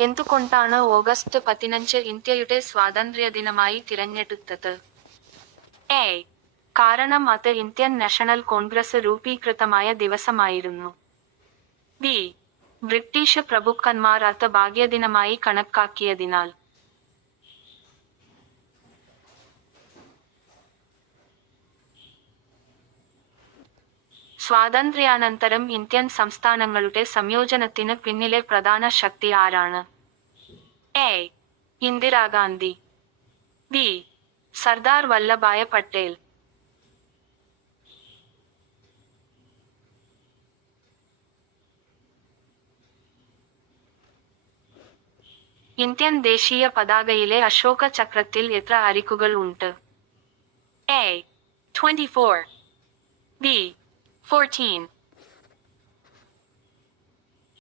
എന്തുകൊണ്ടാണ് ഓഗസ്റ്റ് 15 ഇന്ത്യയുടെ സ്വാതന്ത്ര്യദിനമായി തിരഞ്ഞെടുത്തത്? എ. കാരണം അത് ഇന്ത്യൻ നാഷണൽ കോൺഗ്രസ് രൂപീകൃതമായ ദിവസമായിരുന്നു. ബി. ബ്രിട്ടീഷ് പ്രഭുക്കന്മാർ അത് ഭാഗ്യദിനമായി കണക്കാക്കിയതിനാൽ. സ്വാതന്ത്ര്യാനന്തരം ഇന്ത്യൻ സംസ്ഥാനങ്ങളുടെ സംയോജനത്തിന് പിന്നിലെ പ്രധാന ശക്തി ആരാണ്? A. Indira Gandhi. B. Sardar Vallabhbhai Patel. Indian ദേശീയ പതാകയിലെ അശോക ചക്രത്തിൽ എത്ര അരികുകൾ ഉണ്ട്? എ. 24. ബി. 14.